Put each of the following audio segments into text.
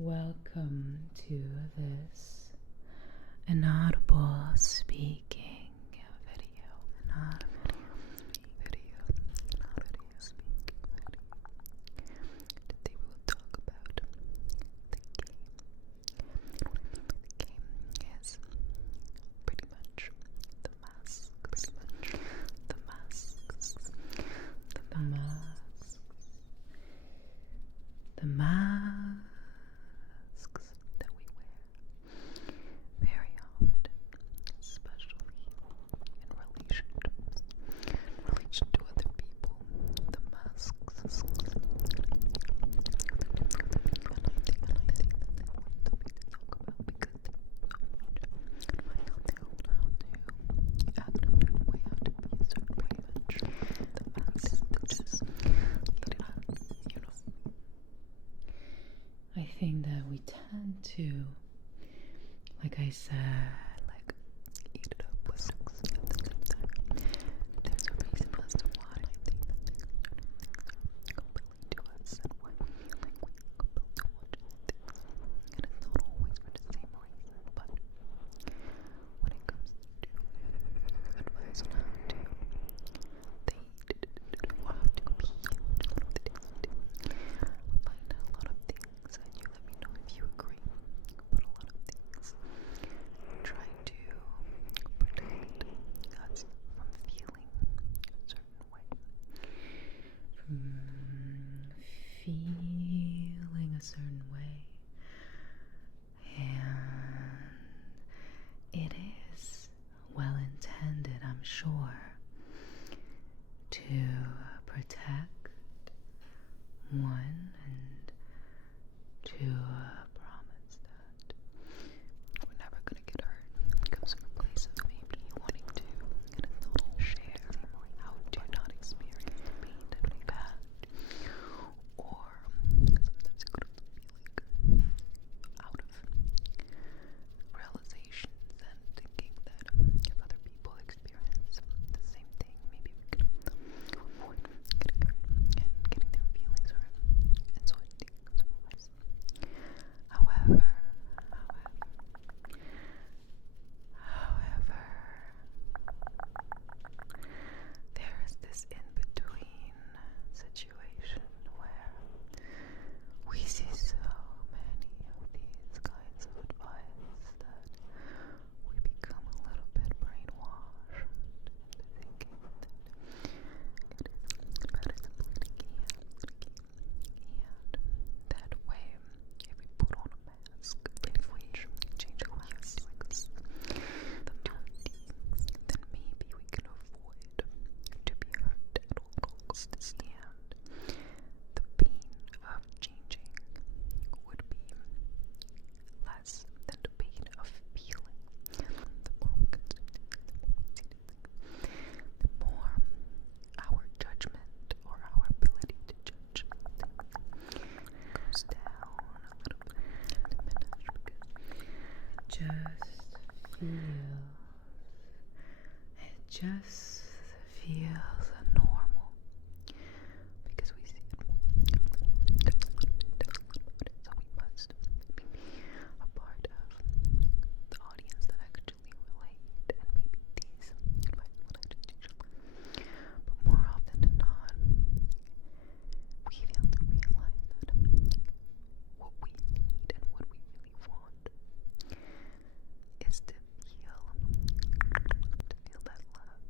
Welcome to this inaudible speaking video. Today we will talk about the game. The game is pretty much the masks. The masks that we wear very often, especially in relation to other people. The masks. And I think that they want a topic to talk about because they find out how to act a certain way, how to be a certain way. The masks, I think that we tend to, like I said, eat it up with sex at the same time. There's a reason as to why I think that things are compelling to us and why we feel like we're compelled to watch things. And it's not always for the same reason, but when it comes to advice on how to date or how to be, we find out a lot of things, and you let me know if you agree, but a lot of things try to protect us from feeling a certain way, and it is well intended, I'm sure, to protect one and to promise that we're never gonna get hurt. It comes from a place of maybe wanting to, and it's not all share how to not experience the pain that we've had, or sometimes it could also be out of realizations and thinking that if other people experience the same thing, maybe we can avoid getting hurt and getting their feelings hurt, and so I think some of us. However, there is this in-between situation where we see so many of these kinds of advice that we become a little bit brainwashed into thinking that it is better simply to keep, and that way, if we put on a mask, if we change our masks, the things, then maybe we can avoid to be hurt at all costs, and the pain of changing would be less than the pain of feeling. The more we consume things, the more our judgment or our ability to judge goes down a little bit, diminished, because it just feels normal because we see it more. So we must be a part of the audience that actually relate, and maybe these advice will actually change. But more often than not, we fail to realize that what we need and what we really want is to feel that love,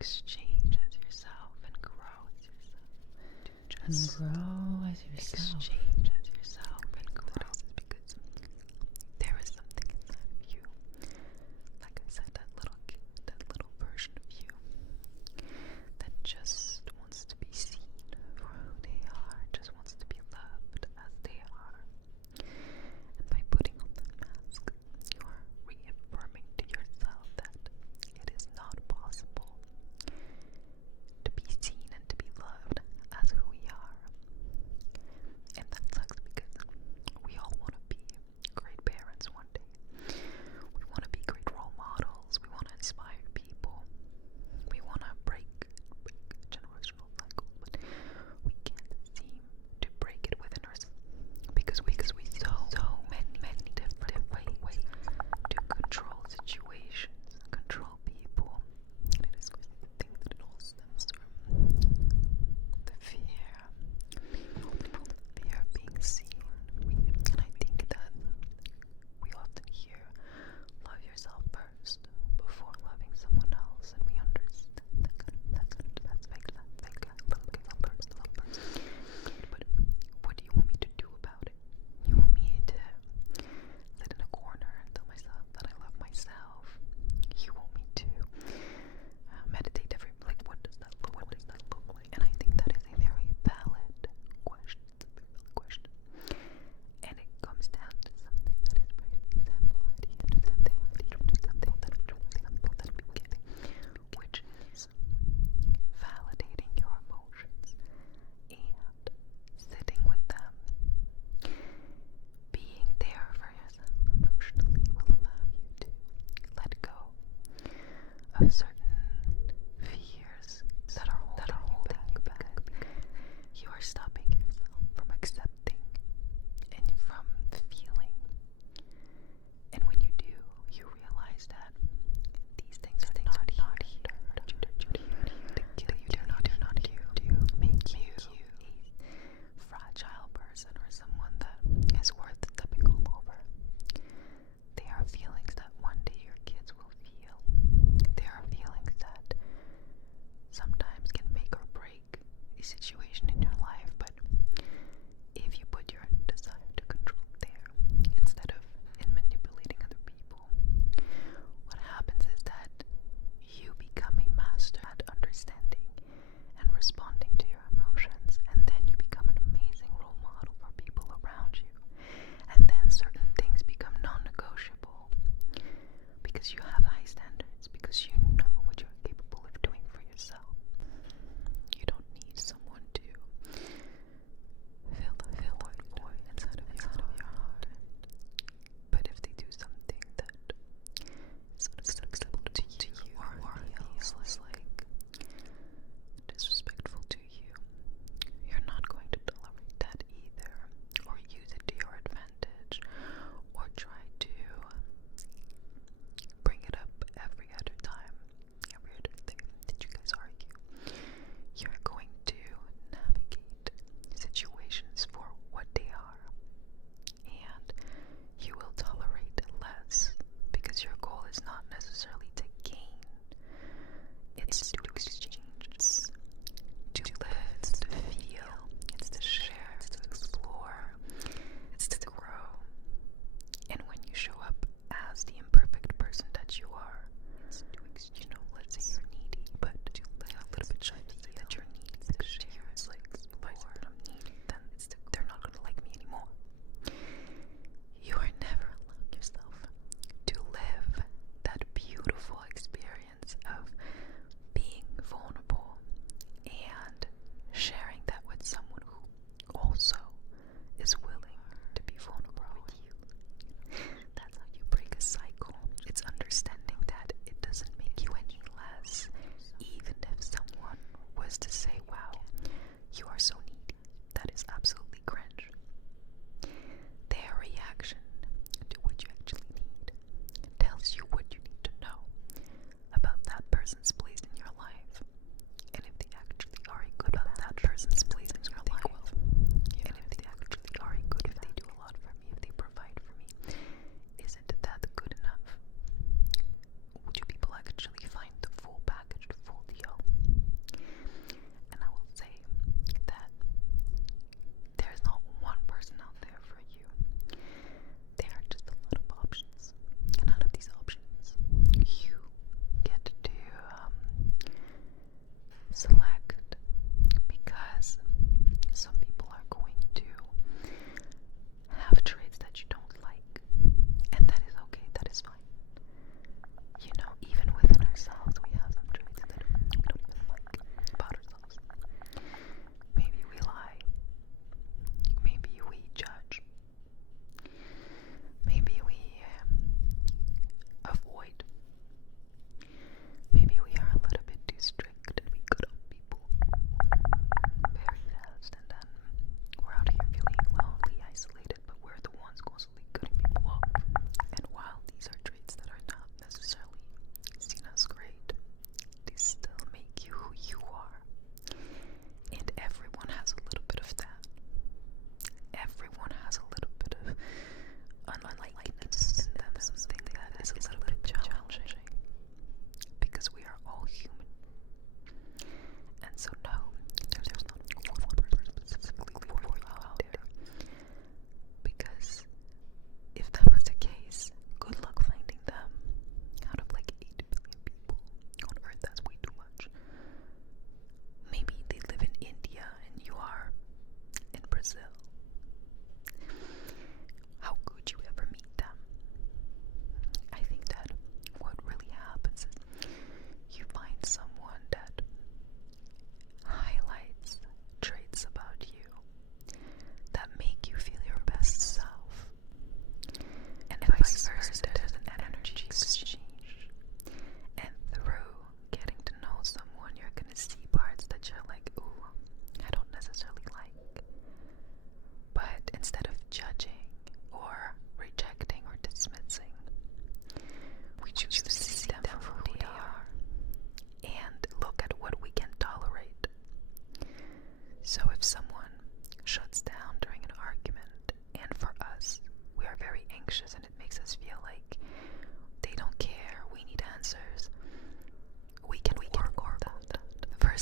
exchange as yourself and grow as yourself. To just exchange as yourself and grow. Because there is something inside of you. Like I said, that little version of you that just wants to be seen for who they are, just wants to be loved as they are. And by putting on that mask, you are reaffirming to yourself that it is not possible to be seen and to be loved as who we are. And that sucks because we all want to be great parents one day. We want to be great role models. We want to inspire people. We want to break generational cycles, but we can't seem to break it within ourselves because we see so many different ways to control situations and control people. And it is crazy to think that it all stems from the fear of being seen. And I think that we often hear, love yourself first before loving someone else, and we understand that's fake, love first. But what do you want me to do about it? You want me to sit in a corner and tell myself that I love myself? You want me to meditate what does that look like? And I think that is a very valid question. And it comes down to something that is very simple at the end of the day, which is validating your emotions and sitting with them. Being there for yourself emotionally will allow you to let go of certain fears that are holding you back. You are stopping yourself from accepting and from feeling. And when you do, you realize that these things are not here to kill you. They're not here to make you a fragile person or someone that is worth stepping all over. They are feelings that one day your kids will feel. They are feelings that sometimes can make or break a situation in your life, but if you put your desire to control there instead of in manipulating other people, what happens is that you become a master at understanding and responding to your emotions, and then you become an amazing role model for people around you. And then certain things become non-negotiable because you have high standards, because you know what you're capable of doing for yourself. You don't need someone to fill the void inside of your heart. But if they do something that is unacceptable to you or feels like disrespectful to you, you're not going to tolerate that either, or use it to your advantage, or try to bring it up every other time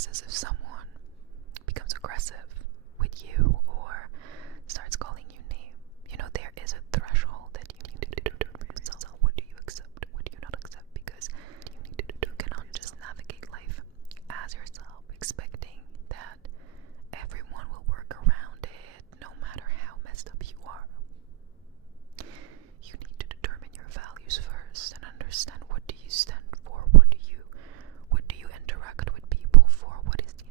versus if someone becomes aggressive with you or starts calling you name. You know, there is a threshold that you need to determine for yourself. What do you accept? What do you not accept? Because you cannot just navigate life as yourself, expecting that everyone will work around it, no matter how messed up you are. You need to determine your values first and understand what do you stand for, what do you interact with people for, what is the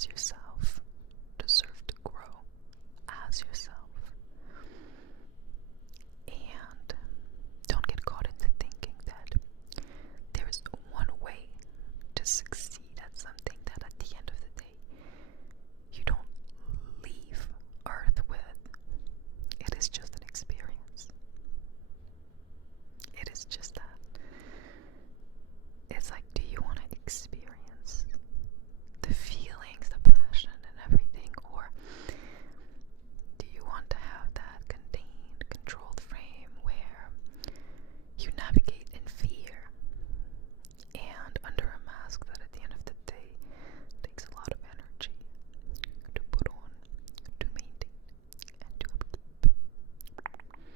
as your son.